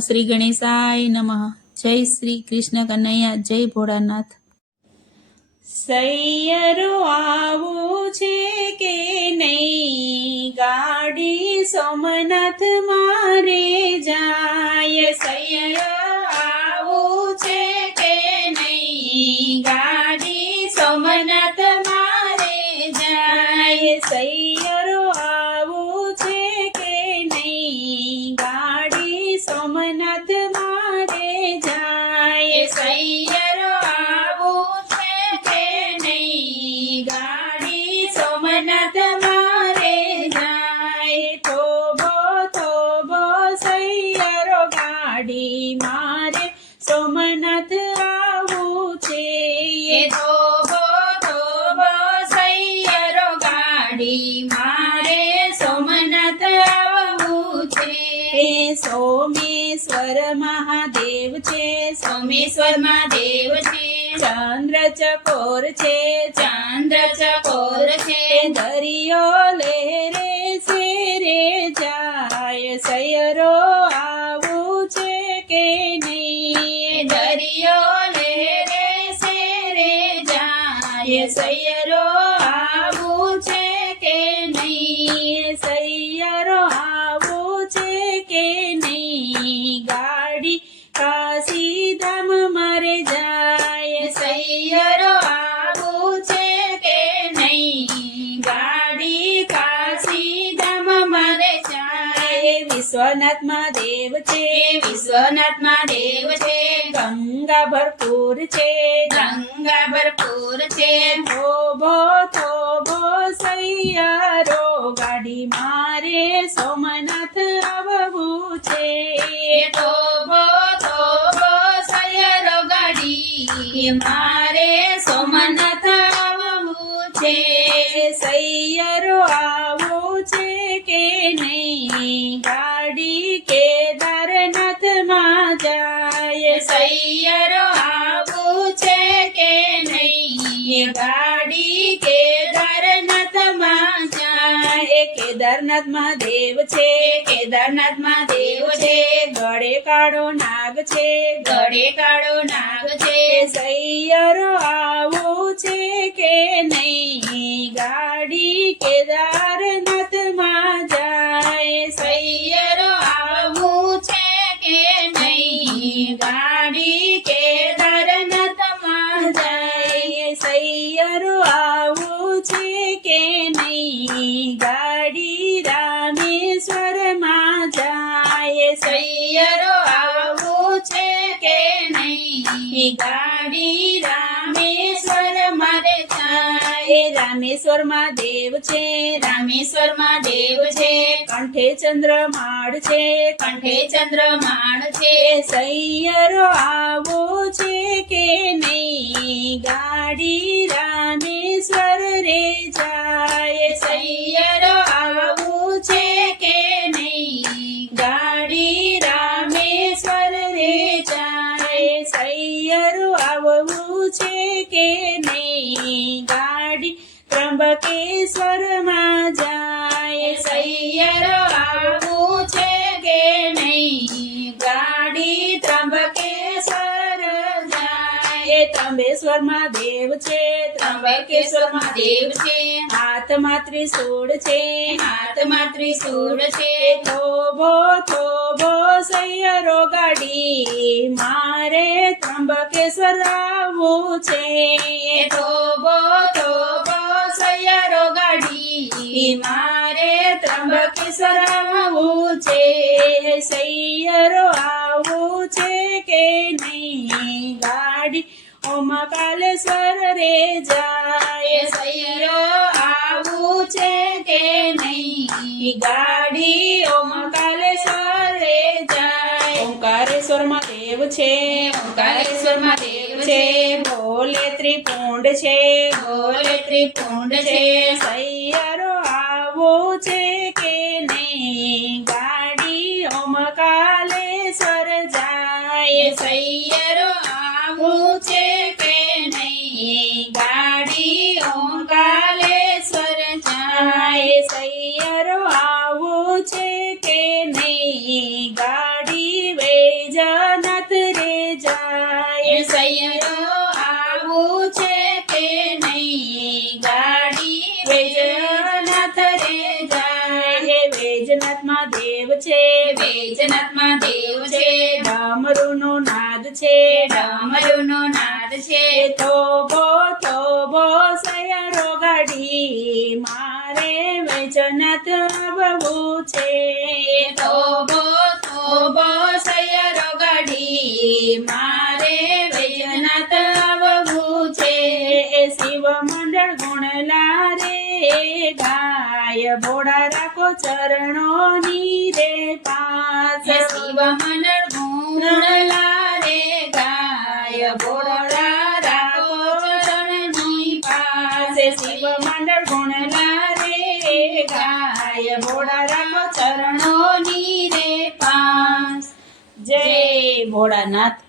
શ્રી ગણેશાય નમઃ। જય શ્રી કૃષ્ણ કનૈયા, જય ભોળાનાથ। સૈયરો આવું છે કે નહીં, ગાડી સોમનાથ મારે જાય। સૈયરો આવું છે કે નહીં, ગાડી સોમનાથ મારે જાય। સૈયરો આવું છે કે નહીં, ગાડી સોમનાથ મારે જાય। સૈયરો આવું છે કે નહીં, ગાડી સોમનાથ મારે જાય। થોભો થોભો સૈયરો, ગાડી મારે સોમનાથ આવું છે। થોભો થોભો સૈયરો, ગાડી મારે સોમનાથ આવું છે। સોમેશ્વર મહાદેવ છે, સોમેશ્વર મહાદેવ છે। ચંદ્ર ચકોર છે, ચંદ્ર ચકોર છે। દરિયો લહેરે શેરે જાય, સૈયરો આવું છે કે નહીં, દરિયો લહેરે શેરે જાય। સૈયરો આવું છે કે નહીં, સૈયરો આવું છે કે નહીં, ગાડી કાશી ધામ મારે જાય। સૈયરો આવું છે કે નહીં, ગાડી કાશી ધામ મારે જાય। વિશ્વનાથ મહાદેવ છે, વિશ્વનાથ મહાદેવ છે। ગંગા ભરપૂર છે, ગંગા ભરપૂર છે। થોભો થોભો સૈયરો, ગાડી મારે સોમનાથ આવવું છે। થોભો થોભો સૈયરો, ગાડી મારે સોમનાથ આવવું છે। સૈયરો આવું છે કે નહીં, ગાડી કેદારનાથ માં જાય। સૈયરો આવું છે કે નહીં, ગાડી કેદારનાથ માં જાય। કેદારનાથ મહાદેવ છે, કેદારનાથ મહાદેવ છે। ગળે કાળો નાગ છે, ગળે કાળો નાગ છે। સૈયરો આવું છે કે નહીં, ગાડી કેદારનાથ માં જાય। સૈયરો આવું છે કે નહીં, ગાડી કેદારનાથ માં જાય। સૈયરો આવું છે કે નહીં, ગાડી રામેશ્વર માં જાય। સૈયરો આવું છે કે નહીં, ગાડી રામેશ્વર મારે જાય। રામેશ્વર મહાદેવ છે, રામેશ્વર મહાદેવ છે। કંઠે ચંદ્રમાળ છે, કંઠે ચંદ્રમાળ છે। સૈયરો આવું છે કે નહીં, ગાડી રામેશ્વર રે જાય। સૈયરો આવું છે કે નહીં, ગાડી રામેશ્વર રે જાય। સૈયરો આવું છે કે નહીં, ગાડી ત્રંબકેશ્વર માં જાય। સૈયરો આવું છે કે નહીં, ગાડી ત્રંબકેશ્વર જાય। ત્રંબેશ્વર મહાદેવ છે, ત્રંબકેશ્વર મહાદેવ છે। હાથમાં ત્રિશૂળ છે, હાથમાં ત્રિશૂળ છે। થોભો થોભો સૈયરો, ગાડી મારે ત્રંબકેશ્વર આવવું છે। થોભો થોભો સૈયરો, ગાડી મારે ત્રંબકેશ્વર આવવું છે। સૈયરો આવું છે કે નહીં, ગાડી ઓમકાલેશ્વર રે જાય। સૈયરો આવું છે કે નહીં, ગાડી ઓમકાલેશ્વર રે જાય। ઓમકારેશ્વર મહાદેવ છે, ઓમકારેશ્વર મહાદેવ છે। ભોલે ત્રિપુંડ છે, ભોલે ત્રિપુંડ છે। સૈયરો આવું છે કે નહીં, ગાડી ઓમકાલેશ્વર જાય। સૈયરો આવું છે કે નહીં, ગાડી ઓમકાલેશ્વર જાય। સૈયરો આવું છે કે નહીં, ગાડી વે ડમરુનો નાદ છે. થોભો સયરો ગાડી મારે વૈજનાથ આવવું છે. થોભો થોભો સૈયરો ગાડી મારે વૈજનાથ આવવું છે. શિવ મંડળ ગુણલા રે ગાય ભોળા રાખો ચરણોની રે પાસ. શિવ મંડળ ગુણલા રે ગાય ભોળા રાખો ચરણની પાસ. શિવ મંડળ ગુણલા રે ગાય ભોળા રાખો ચરણોની રે પાસ. જય ભોળાનાથ.